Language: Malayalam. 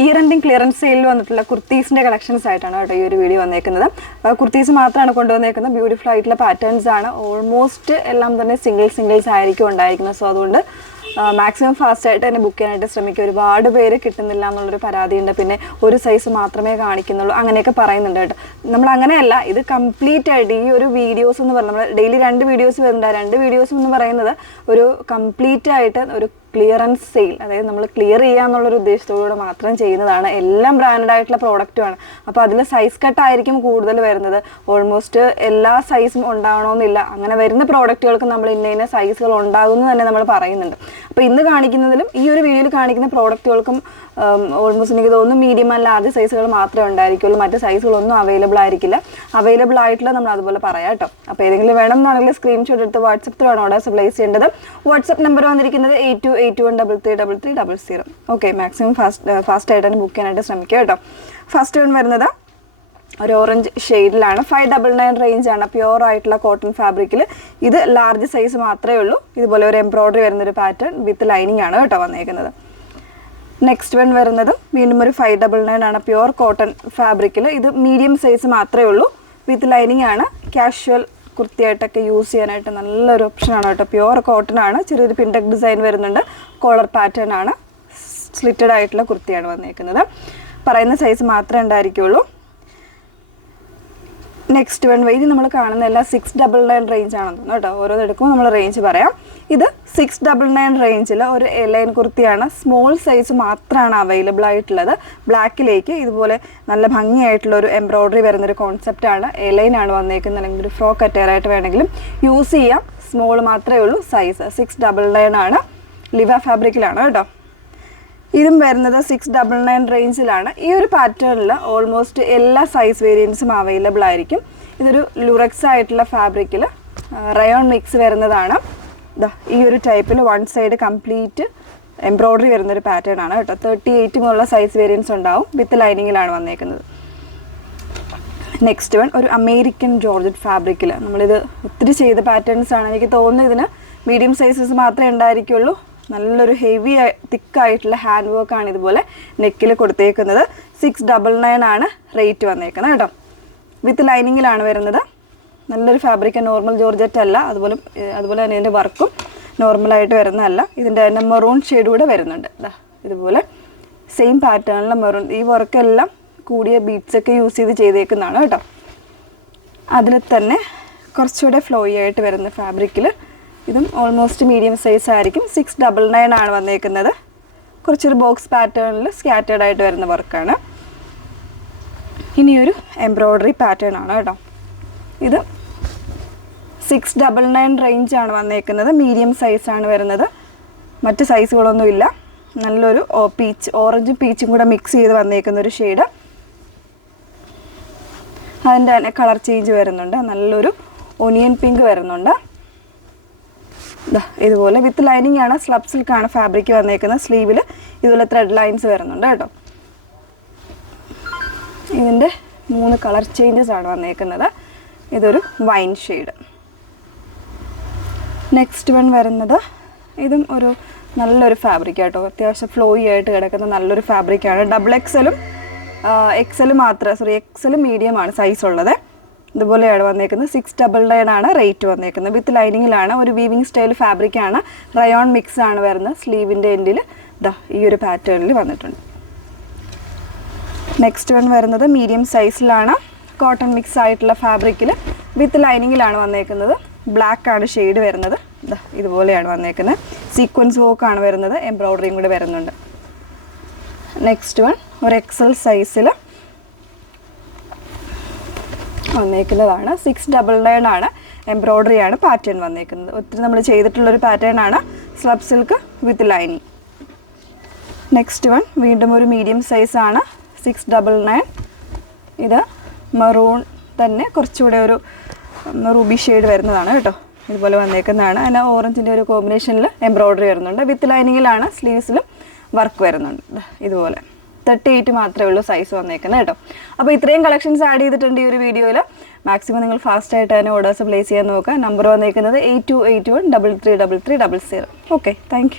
ഇയർ എൻഡിങ് ക്ലിയറൻസ് സെയിലിൽ വന്നിട്ടുള്ള കുർത്തീസിൻ്റെ കളക്ഷൻസ് ആയിട്ടാണ് കേട്ടോ ഈ ഒരു വീഡിയോ വന്നേക്കുന്നത്. കുർത്തീസ് മാത്രമാണ് കൊണ്ടുവന്നേക്കുന്നത്. ബ്യൂട്ടിഫുൾ ആയിട്ടുള്ള പാറ്റേൺസ് ആണ്. ഓൾമോസ്റ്റ് എല്ലാം തന്നെ സിംഗിൾസ് ആയിരിക്കും ഉണ്ടായിരിക്കുന്നത്. സോ അതുകൊണ്ട് മാക്സിമം ഫാസ്റ്റായിട്ട് തന്നെ ബുക്ക് ചെയ്യാനായിട്ട് ശ്രമിക്കുക. ഒരുപാട് പേര് കിട്ടുന്നില്ല എന്നുള്ളൊരു പരാതിയുണ്ട്. പിന്നെ ഒരു സൈസ് മാത്രമേ കാണിക്കുന്നുള്ളൂ അങ്ങനെയൊക്കെ പറയുന്നുണ്ട് കേട്ടോ. നമ്മൾ അങ്ങനെയല്ല, ഇത് കംപ്ലീറ്റ് ആയിട്ട് ഈ ഒരു വീഡിയോസ് എന്ന് പറഞ്ഞാൽ നമ്മൾ ഡെയിലി 2 വീഡിയോസ് വരുന്നുണ്ട്. 2 വീഡിയോസ് എന്ന് പറയുന്നത് ഒരു കംപ്ലീറ്റ് ആയിട്ട് ഒരു ക്ലിയറൻസ് സെയിൽ, അതായത് നമ്മൾ ക്ലിയർ ചെയ്യുക എന്നുള്ളൊരു ഉദ്ദേശത്തോടുകൂടെ മാത്രം ചെയ്യുന്നതാണ്. എല്ലാം ബ്രാൻഡഡ് ആയിട്ടുള്ള പ്രോഡക്റ്റുമാണ്. അപ്പോൾ അതിൽ സൈസ് കട്ടായിരിക്കും കൂടുതൽ വരുന്നത്. ഓൾമോസ്റ്റ് എല്ലാ സൈസും ഉണ്ടാവണമെന്നില്ല. അങ്ങനെ വരുന്ന പ്രോഡക്റ്റുകൾക്ക് നമ്മൾ ഇന്ന സൈസുകൾ ഉണ്ടാകുമെന്ന് തന്നെ നമ്മൾ പറയുന്നുണ്ട്. അപ്പോൾ ഇന്ന് കാണിക്കുന്നതിലും ഈ ഒരു വീഡിയോയിൽ കാണിക്കുന്ന പ്രോഡക്റ്റുകൾക്കും ഓൾമോസ്റ്റ് എനിക്ക് തോന്നുന്നു മീഡിയം അല്ല ലാർജ് സൈസുകൾ മാത്രമേ ഉണ്ടായിരിക്കുള്ളൂ. മറ്റ് സൈസുകളൊന്നും അവൈലബിൾ ആയിരിക്കില്ല. അവൈലബിൾ ആയിട്ടുള്ള നമ്മൾ അതുപോലെ പറയാം കേട്ടോ. അപ്പോൾ ഏതെങ്കിലും വേണം എന്നാണെങ്കിൽ സ്ക്രീൻഷോട്ട് എടുത്ത് വാട്സപ്പിലാണ് ഓർഡേഴ്സ് പ്ലേസ് ചെയ്യേണ്ടത്. വാട്സപ്പ് നമ്പർ വന്നിരിക്കുന്നത് 8281333300. ഓക്കെ, മാക്സിമം ഫാസ്റ്റ് തന്നെ ബുക്ക് ചെയ്യാനായിട്ട് ശ്രമിക്കുക കേട്ടോ. ഫസ്റ്റ് വൺ വരുന്നത് ഒരു ഓറഞ്ച് ഷെയ്ഡിലാണ്. 599 റേഞ്ചാണ്. പ്യുവർ ആയിട്ടുള്ള കോട്ടൺ ഫാബ്രിക്കിൽ. ഇത് ലാർജ് സൈസ് മാത്രമേ ഉള്ളൂ. ഇതുപോലെ ഒരു എംബ്രോയ്ഡറി വരുന്നൊരു പാറ്റേൺ വിത്ത് ലൈനിങ് ആണ് കേട്ടോ വന്നേക്കുന്നത്. നെക്സ്റ്റ് വൺ വരുന്നത് വീണ്ടും ഒരു 599 ആണ്. പ്യുവർ കോട്ടൺ ഫാബ്രിക്കിൽ. ഇത് മീഡിയം സൈസ് മാത്രമേ ഉള്ളൂ. വിത്ത് ലൈനിങ് ആണ്. കാഷ്വൽ കുർത്തിയായിട്ടൊക്കെ യൂസ് ചെയ്യാനായിട്ട് നല്ലൊരു ഓപ്ഷനാണ് കേട്ടോ. പ്യുവർ കോട്ടൺ ആണ്. ചെറിയൊരു പിൻടെക് ഡിസൈൻ വരുന്നുണ്ട്. കോളർ പാറ്റേൺ ആണ്. സ്ലിറ്റഡ് ആയിട്ടുള്ള കുർത്തിയാണ് വന്നേക്കുന്നത്. പറയുന്ന സൈസ് മാത്രമേ ഉണ്ടായിരിക്കുള്ളൂ. നെക്സ്റ്റ് വൺ ഇത് നമ്മൾ കാണുന്ന എല്ലാം 699 റേഞ്ച് ആണെന്ന് തോന്നുന്നു കേട്ടോ. ഓരോന്നെടുക്കുമ്പോൾ നമ്മൾ റേഞ്ച് പറയാം. ഇത് 699 റേഞ്ചിൽ ഒരു എലൈൻ കുർത്തിയാണ്. സ്മോൾ സൈസ് മാത്രമാണ് അവൈലബിൾ ആയിട്ടുള്ളത്. ബ്ലാക്കിലേക്ക് ഇതുപോലെ നല്ല ഭംഗിയായിട്ടുള്ള ഒരു എംബ്രോയ്ഡറി വരുന്നൊരു കോൺസെപ്റ്റാണ്. എലൈൻ ആണ് വന്നേക്കുന്നത്. അല്ലെങ്കിൽ ഒരു ഫ്രോക്ക് അറ്റയറായിട്ട് വേണമെങ്കിലും യൂസ് ചെയ്യാം. സ്മോൾ മാത്രമേ ഉള്ളൂ. സൈസ് 699 ആണ്. ലിവ ഫാബ്രിക്കിലാണ് കേട്ടോ. ഇതും വരുന്നത് 699 റേഞ്ചിലാണ്. ഈ ഒരു പാറ്റേണിൽ ഓൾമോസ്റ്റ് എല്ലാ സൈസ് വേരിയൻസും അവൈലബിൾ ആയിരിക്കും. ഇതൊരു ലുറക്സ് ആയിട്ടുള്ള ഫാബ്രിക്കിൽ റയോൺ മിക്സ് വരുന്നതാണ്. ഈ ഒരു ടൈപ്പിൽ വൺ സൈഡ് കംപ്ലീറ്റ് എംബ്രോയ്ഡറി വരുന്നൊരു പാറ്റേൺ ആണ് കേട്ടോ. 38 മുതലുള്ള സൈസ് വേരിയൻസ് ഉണ്ടാവും. വിത്ത് ലൈനിങ്ങിലാണ് വന്നേക്കുന്നത്. നെക്സ്റ്റ് വൺ ഒരു അമേരിക്കൻ ജോർജറ്റ് ഫാബ്രിക്കിൽ. നമ്മളിത് ഒത്തിരി ചെയ്ത പാറ്റേൺസ് ആണ്. എനിക്ക് തോന്നുന്നു ഇതിന് മീഡിയം സൈസസ് മാത്രമേ ഉണ്ടായിരിക്കുള്ളൂ. നല്ലൊരു ഹെവി തിക്കായിട്ടുള്ള ഹാൻഡ് വർക്കാണ് ഇതുപോലെ നെക്കിൽ കൊടുത്തേക്കുന്നത്. 699 ആണ് റേറ്റ് വന്നേക്കുന്നത് കേട്ടോ. വിത്ത് ലൈനിങ്ങിലാണ് വരുന്നത്. നല്ലൊരു ഫാബ്രിക്. നോർമൽ ജോർജറ്റ് അല്ല. അതുപോലെ തന്നെ ഇതിൻ്റെ വർക്കും നോർമലായിട്ട് വരുന്നതല്ല. ഇതിൻ്റെ തന്നെ മെറൂൺ ഷെയ്ഡ് കൂടെ വരുന്നുണ്ട്. ഇതുപോലെ സെയിം പാറ്റേണിലെ മെറൂൺ. ഈ വർക്കെല്ലാം കൂടിയ ബീഡ്സൊക്കെ യൂസ് ചെയ്തേക്കുന്നതാണ് കേട്ടോ. അതിൽ തന്നെ കുറച്ചുകൂടെ ഫ്ലോയി ആയിട്ട് വരുന്ന ഫാബ്രിക്കിൽ. ഇതും ഓൾമോസ്റ്റ് മീഡിയം സൈസ് ആയിരിക്കും. 699 ആണ് വന്നേക്കുന്നത്. കുറച്ചൊരു ബോക്സ് പാറ്റേണിൽ സ്കാറ്റേർഡ് ആയിട്ട് വരുന്ന വർക്കാണ്. ഇനിയൊരു എംബ്രോയ്ഡറി പാറ്റേൺ ആണ് കേട്ടോ. ഇത് 699 റേഞ്ചാണ് വന്നേക്കുന്നത്. മീഡിയം സൈസാണ് വരുന്നത്. മറ്റ് സൈസുകളൊന്നുമില്ല. നല്ലൊരു ഓറഞ്ചും പീച്ചും കൂടെ മിക്സ് ചെയ്ത് വന്നേക്കുന്ന ഒരു ഷെയ്ഡ്. അതിൻ്റെ തന്നെ കളർ ചേഞ്ച് വരുന്നുണ്ട്. നല്ലൊരു ഒനിയൻ പിങ്ക് വരുന്നുണ്ട്. ഇതുപോലെ വിത്ത് ലൈനിങ് ആണ്. സ്ലബ് സിൽക്കാണ് ഫാബ്രിക് വന്നേക്കുന്നത്. സ്ലീവിൽ ഇതുപോലെ ത്രെഡ് ലൈൻസ് വരുന്നുണ്ട് കേട്ടോ. ഇതിൻ്റെ 3 കളർ ചേഞ്ചസ് ആണ് വന്നേക്കുന്നത്. ഇതൊരു വൈൻ ഷെയ്ഡ്. നെക്സ്റ്റ് വൺ വരുന്നത് ഇതും ഒരു നല്ലൊരു ഫാബ്രിക് കേട്ടോ. അത്യാവശ്യം ഫ്ലോയി ആയിട്ട് കിടക്കുന്ന നല്ലൊരു ഫാബ്രിക്കാണ്. എക്സൽ മീഡിയമാണ് സൈസ് ഉള്ളത്. ഇതുപോലെയാണ് വന്നേക്കുന്നത്. 699 ആണ് റേറ്റ് വന്നേക്കുന്നത്. വിത്ത് ലൈനിങ്ങിലാണ്. ഒരു വീവിങ് സ്റ്റൈൽ ഫാബ്രിക്കാണ്. റയോൺ മിക്സ് ആണ് വരുന്നത്. സ്ലീവിൻ്റെ എൻഡിൽ ഈ ഒരു പാറ്റേണിൽ വന്നിട്ടുണ്ട്. നെക്സ്റ്റ് വൺ വരുന്നത് മീഡിയം സൈസിലാണ്. കോട്ടൺ മിക്സ് ആയിട്ടുള്ള ഫാബ്രിക്കിൽ വിത്ത് ലൈനിങ്ങിലാണ് വന്നേക്കുന്നത്. ബ്ലാക്ക് ആണ് ഷെയ്ഡ് വരുന്നത്. ഇതുപോലെയാണ് വന്നേക്കുന്നത്. സീക്വൻസ് വർക്കാണ് വരുന്നത്. എംബ്രോയ്ഡറിയും കൂടെ വരുന്നുണ്ട്. നെക്സ്റ്റ് വൺ ഒരു എക്സൽ സൈസിൽ വന്നേക്കുന്നതാണ്. 699 ആണ്. എംബ്രോയ്ഡറി ആണ് പാറ്റേൺ വന്നേക്കുന്നത്. ഒത്തിരി നമ്മൾ ചെയ്തിട്ടുള്ളൊരു പാറ്റേൺ ആണ്. Slub silk with lining. Next one വീണ്ടും ഒരു മീഡിയം സൈസാണ്. 699. ഇത് മെറൂൺ തന്നെ കുറച്ചുകൂടെ ഒരു റൂബി ഷെയ്ഡ് വരുന്നതാണ് കേട്ടോ. ഇതുപോലെ വന്നേക്കുന്നതാണ്. അതിന് ഓറഞ്ചിൻ്റെ ഒരു കോമ്പിനേഷനിൽ എംബ്രോയ്ഡറി വരുന്നുണ്ട്. വിത്ത് ലൈനിങ്ങിലാണ്. സ്ലീവ്സിലും വർക്ക് വരുന്നുണ്ട്. ഇതുപോലെ 38 മാത്രമേ ഉള്ളൂ സൈസ് വന്നേക്കുന്നത് കേട്ടോ. അപ്പോൾ ഇത്രയും കളക്ഷൻസ് ആഡ് ചെയ്തിട്ടുണ്ട് ഈ ഒരു വീഡിയോയിൽ. മാക്സിമം നിങ്ങൾ ഫാസ്റ്റായിട്ട് തന്നെ ഓർഡേഴ്സ് പ്ലേസ് ചെയ്യാൻ നോക്കുക. നമ്പർ വന്നേക്കുന്നത് 8281333300. Okay, thank you.